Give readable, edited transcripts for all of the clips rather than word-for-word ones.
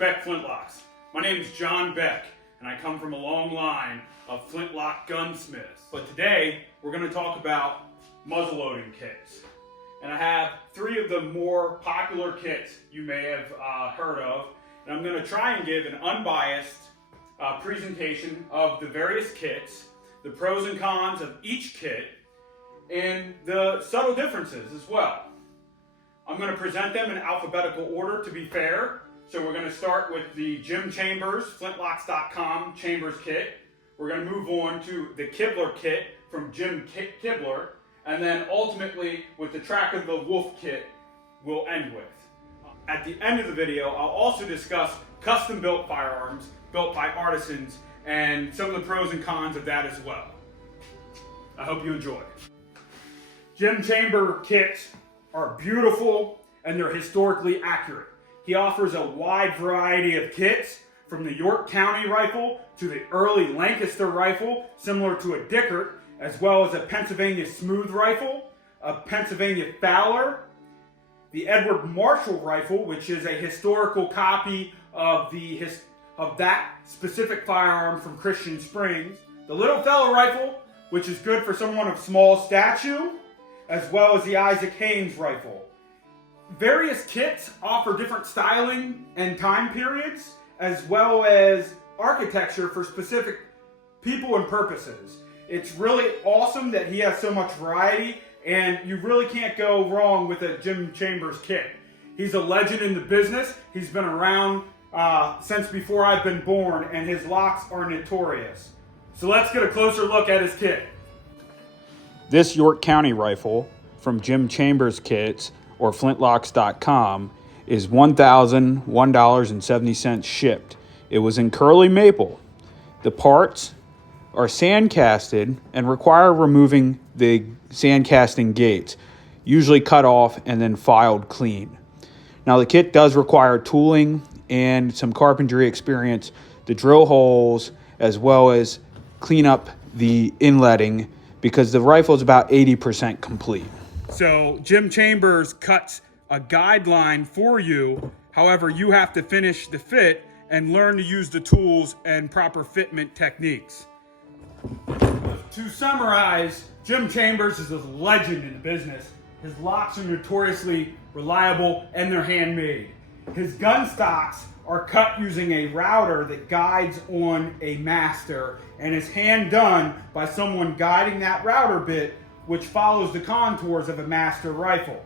Beck Flintlocks. My name is John Beck, and I come from a long line of flintlock gunsmiths. But today, we're going to talk about muzzleloading kits. And I have three of the more popular kits you may have heard of. And I'm going to try and give an unbiased presentation of the various kits, the pros and cons of each kit, and the subtle differences as well. I'm going to present them in alphabetical order to be fair. So we're going to start with the Jim Chambers, flintlocks.com Chambers kit. We're going to move on to the Kibler Kit from Jim Kibler. And then ultimately with the Track of the Wolf kit we'll end with. At the end of the video, I'll also discuss custom built firearms built by artisans and some of the pros and cons of that as well. I hope you enjoy. Jim Chamber kits are beautiful and they're historically accurate. He offers a wide variety of kits, from the York County rifle to the early Lancaster rifle, similar to a Dickert, as well as a Pennsylvania Smooth rifle, a Pennsylvania Fowler, the Edward Marshall rifle, which is a historical copy of that specific firearm from Christian Springs, the Little Fella rifle, which is good for someone of small stature, as well as the Isaac Haynes rifle. Various kits offer different styling and time periods, as well as architecture for specific people and purposes. It's really awesome that he has so much variety, and you really can't go wrong with a Jim Chambers kit. He's a legend in the business. He's been around since before I've been born, and his locks are notorious. So let's get a closer look at his kit. This York County rifle from Jim Chambers Kits or flintlocks.com is $1,001.70 shipped. It was in curly maple. The parts are sand casted and require removing the sand casting gates, usually cut off and then filed clean. Now the kit does require tooling and some carpentry experience to drill holes as well as clean up the inletting, because the rifle is about 80% complete. So Jim Chambers cuts a guideline for you. However, you have to finish the fit and learn to use the tools and proper fitment techniques. To summarize, Jim Chambers is a legend in the business. His locks are notoriously reliable and they're handmade. His gun stocks are cut using a router that guides on a master and is hand done by someone guiding that router bit, which follows the contours of a master rifle.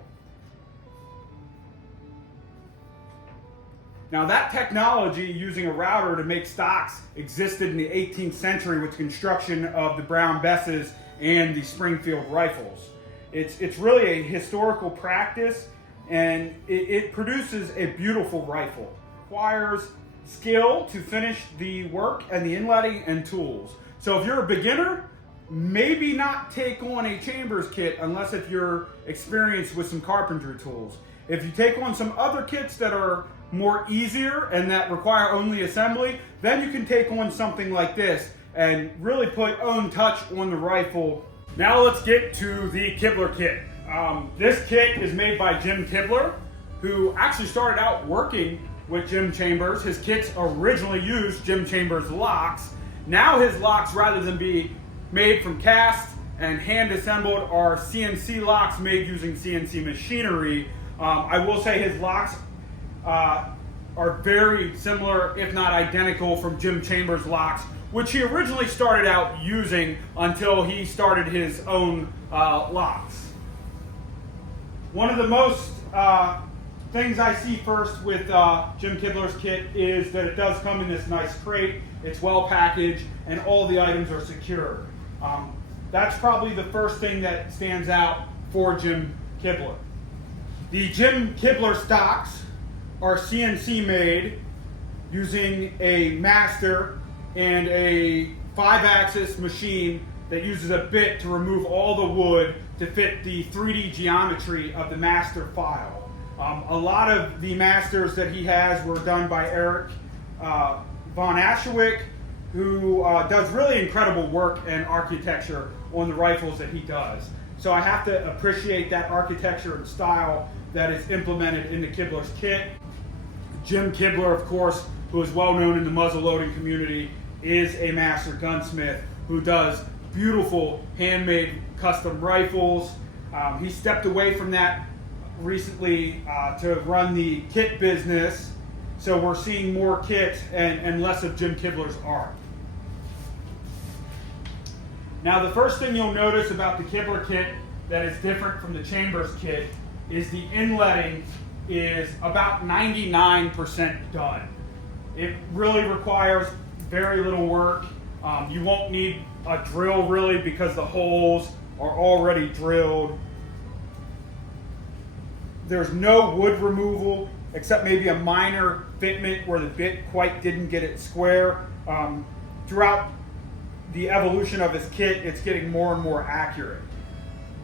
Now that technology, using a router to make stocks, existed in the 18th century with the construction of the Brown Besses and the Springfield rifles. It's really a historical practice, and it produces a beautiful rifle. It requires skill to finish the work and the inletting and tools. So if you're a beginner, maybe not take on a Chambers kit unless if you're experienced with some carpentry tools. If you take on some other kits that are more easier and that require only assembly, then you can take on something like this and really put own touch on the rifle. Now let's get to the Kibler Kit. This kit is made by Jim Kibler, who actually started out working with Jim Chambers. His kits originally used Jim Chambers locks. Now his locks, rather than be made from cast and hand assembled, are CNC locks made using CNC machinery. I will say his locks are very similar, if not identical, from Jim Chambers locks, which he originally started out using until he started his own locks. One of the most things I see first with Jim Kibler's kit is that it does come in this nice crate. It's well packaged and all the items are secure. That's probably the first thing that stands out for Jim Kibler. The Jim Kibler stocks are CNC made using a master and a 5-axis machine that uses a bit to remove all the wood to fit the 3D geometry of the master file. A lot of the masters that he has were done by Eric von Aschwick, who does really incredible work and architecture on the rifles that he does. So I have to appreciate that architecture and style that is implemented in the Kibler's kit. Jim Kibler, of course, who is well known in the muzzleloading community, is a master gunsmith who does beautiful handmade custom rifles. He stepped away from that recently to run the kit business, so we're seeing more kits and less of Jim Kibler's art. Now, the first thing you'll notice about the Kibler kit that is different from the Chambers kit is the inletting is about 99% done. It really requires very little work. You won't need a drill really because the holes are already drilled. There's no wood removal except maybe a minor fitment where the bit quite didn't get it square. Throughout the evolution of this kit, it's getting more and more accurate.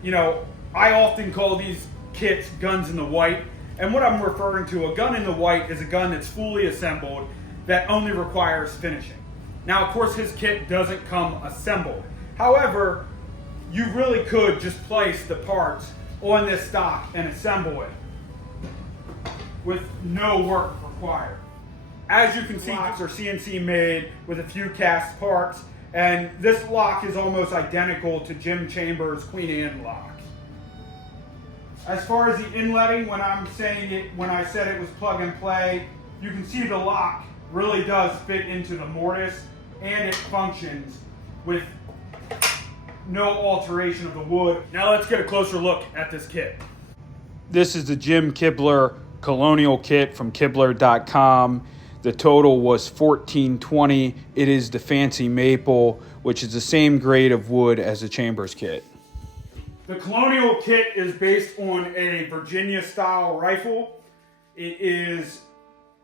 You know, I often call these kits guns in the white, and what I'm referring to, a gun in the white, is a gun that's fully assembled that only requires finishing. Now, of course, his kit doesn't come assembled. However, you really could just place the parts on this stock and assemble it with no work required. As you can see, locks are CNC made with a few cast parts, and this lock is almost identical to Jim Chambers' Queen Anne lock. As far as the inletting, when I said it was plug and play, you can see the lock really does fit into the mortise, and it functions with no alteration of the wood. Now let's get a closer look at this kit. This is the Jim Kibler Colonial Kit from Kibler.com. The total was $14.20. It is the fancy maple, which is the same grade of wood as the Chambers kit. The Colonial Kit is based on a Virginia style rifle. It is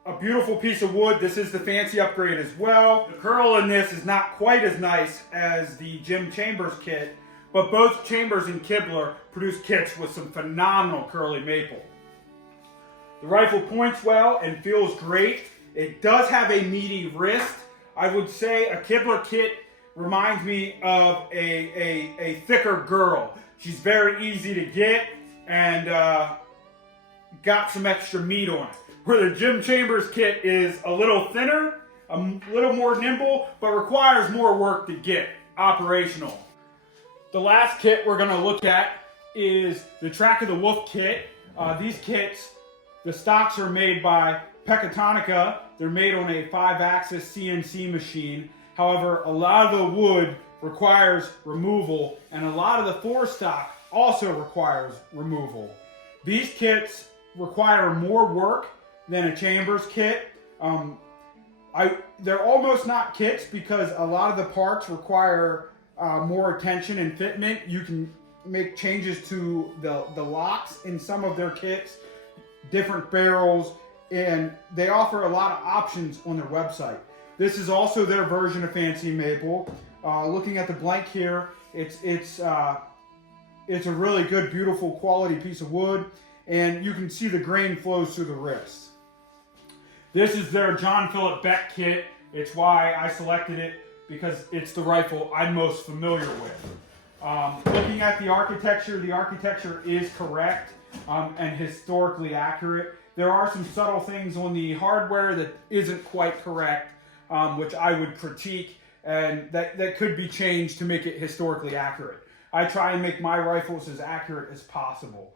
a beautiful piece of wood. This is the fancy upgrade as well. The curl in this is not quite as nice as the Jim Chambers kit, but both Chambers and Kibler produce kits with some phenomenal curly maple. The rifle points well and feels great. It does have a meaty wrist. I would say a Kibler kit reminds me of a thicker girl. She's very easy to get and got some extra meat on it. Where the Jim Chambers kit is a little thinner, a little more nimble, but requires more work to get operational. The last kit we're going to look at is the Track of the Wolf kit. These kits, the stocks are made by Pecatonica. They're made on a 5-axis CNC machine. However, a lot of the wood requires removal, and a lot of the forestock also requires removal. These kits require more work than a Chambers kit. They're almost not kits because a lot of the parts require more attention and fitment. You can make changes to the locks in some of their kits, different barrels, and they offer a lot of options on their website. This is also their version of fancy maple. Looking at the blank here, it's a really good, beautiful quality piece of wood, and you can see the grain flows through the wrist. This is their John Philip Beck kit. It's why I selected it, because it's the rifle I'm most familiar with. Looking at the architecture is correct and historically accurate. There are some subtle things on the hardware that isn't quite correct, which I would critique, and that could be changed to make it historically accurate. I try and make my rifles as accurate as possible.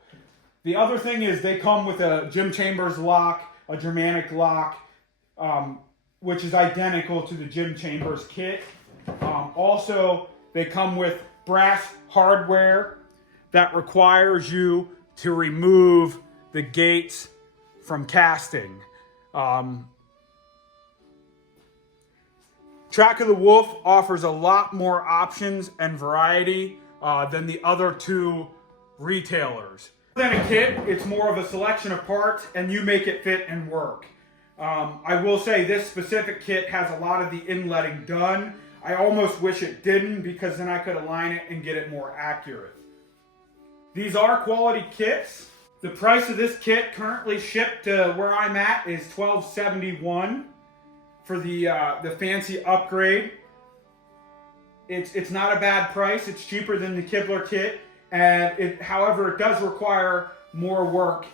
The other thing is they come with a Jim Chambers lock, a Germanic lock, which is identical to the Jim Chambers kit. Also, they come with brass hardware that requires you to remove the gates from casting. Track of the Wolf offers a lot more options and variety than the other two retailers. Than a kit, it's more of a selection of parts and you make it fit and work. I will say this specific kit has a lot of the inletting done. I almost wish it didn't, because then I could align it and get it more accurate. These are quality kits. The price of this kit currently shipped to where I'm at is $12.71 for the fancy upgrade. It's not a bad price. It's cheaper than the Kibler kit, and however, it does require more work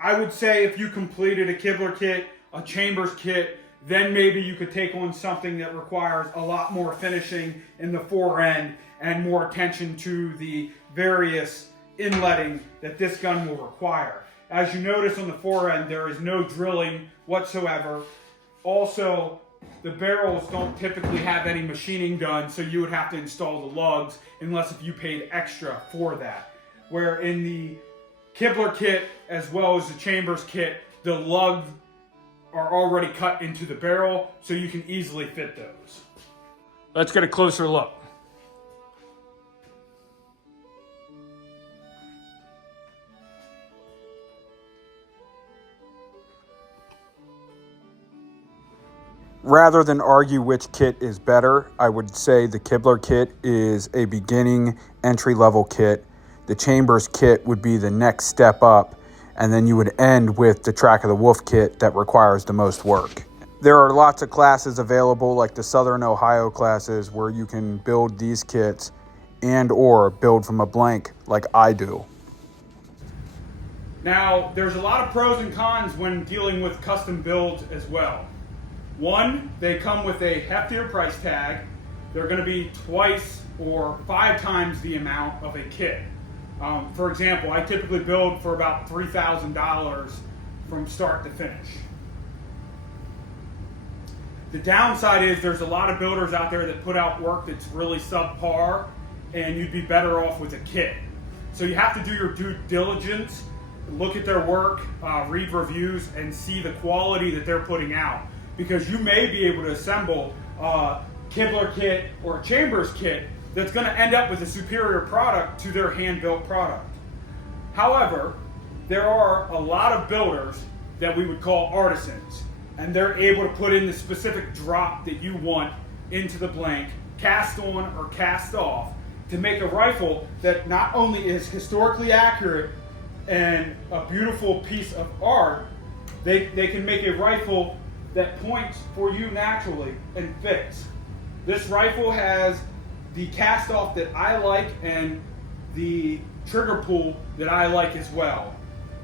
I would say if you completed a Kibler kit, a chambers kit, then maybe you could take on something that requires a lot more finishing in the fore end and more attention to the various inletting that this gun will require. As you notice on the fore end, there is no drilling whatsoever. Also, the barrels don't typically have any machining done, so you would have to install the lugs unless if you paid extra for that. Where in the Kibler kit, as well as the chambers kit, the lugs are already cut into the barrel, so you can easily fit those. Let's get a closer look. Rather than argue which kit is better, I would say the Kibler kit is a beginning entry-level kit. The Chambers kit would be the next step up, and then you would end with the Track of the Wolf kit that requires the most work. There are lots of classes available, like the Southern Ohio classes, where you can build these kits and or build from a blank like I do. Now, there's a lot of pros and cons when dealing with custom builds as well. One, they come with a heftier price tag. They're going to be twice or 5 times the amount of a kit. For example, I typically build for about $3,000 from start to finish. The downside is there's a lot of builders out there that put out work that's really subpar, and you'd be better off with a kit. So you have to do your due diligence, look at their work, read reviews, and see the quality that they're putting out. Because you may be able to assemble a Kibler kit or a Chambers kit that's going to end up with a superior product to their hand-built product. However, there are a lot of builders that we would call artisans, and they're able to put in the specific drop that you want into the blank, cast on or cast off, to make a rifle that not only is historically accurate and a beautiful piece of art, they can make a rifle that points for you naturally and fits. This rifle has the cast off that I like and the trigger pull that I like as well.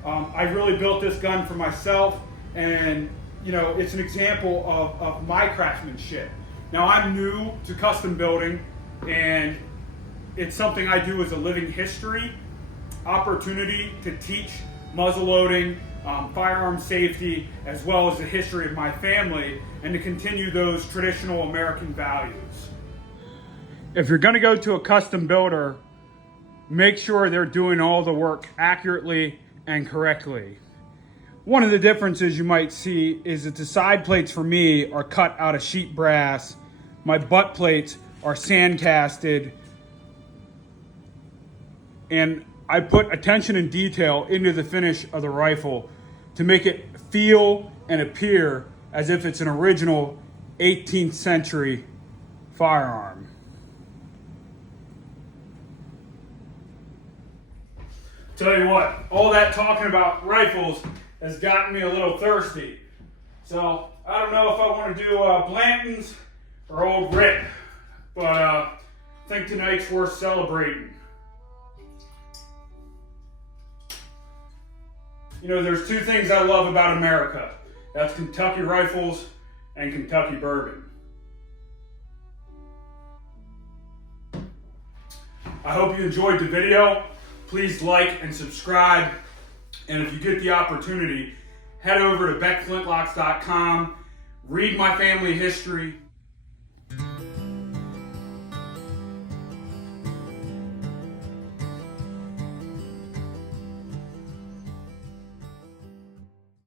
I really built this gun for myself, and it's an example of my craftsmanship. Now, I'm new to custom building, and it's something I do as a living history opportunity to teach muzzleloading, firearm safety, as well as the history of my family, and to continue those traditional American values. If you're going to go to a custom builder, make sure they're doing all the work accurately and correctly. One of the differences you might see is that the side plates for me are cut out of sheet brass. My butt plates are sand casted, and I put attention and detail into the finish of the rifle to make it feel and appear as if it's an original 18th century firearm. Tell you what, all that talking about rifles has gotten me a little thirsty. So I don't know if I want to do Blanton's or Old Rip, but I think tonight's worth celebrating. There's 2 things I love about America. That's Kentucky rifles and Kentucky bourbon. I hope you enjoyed the video. Please like and subscribe. And if you get the opportunity, head over to beckflintlocks.com, read my family history,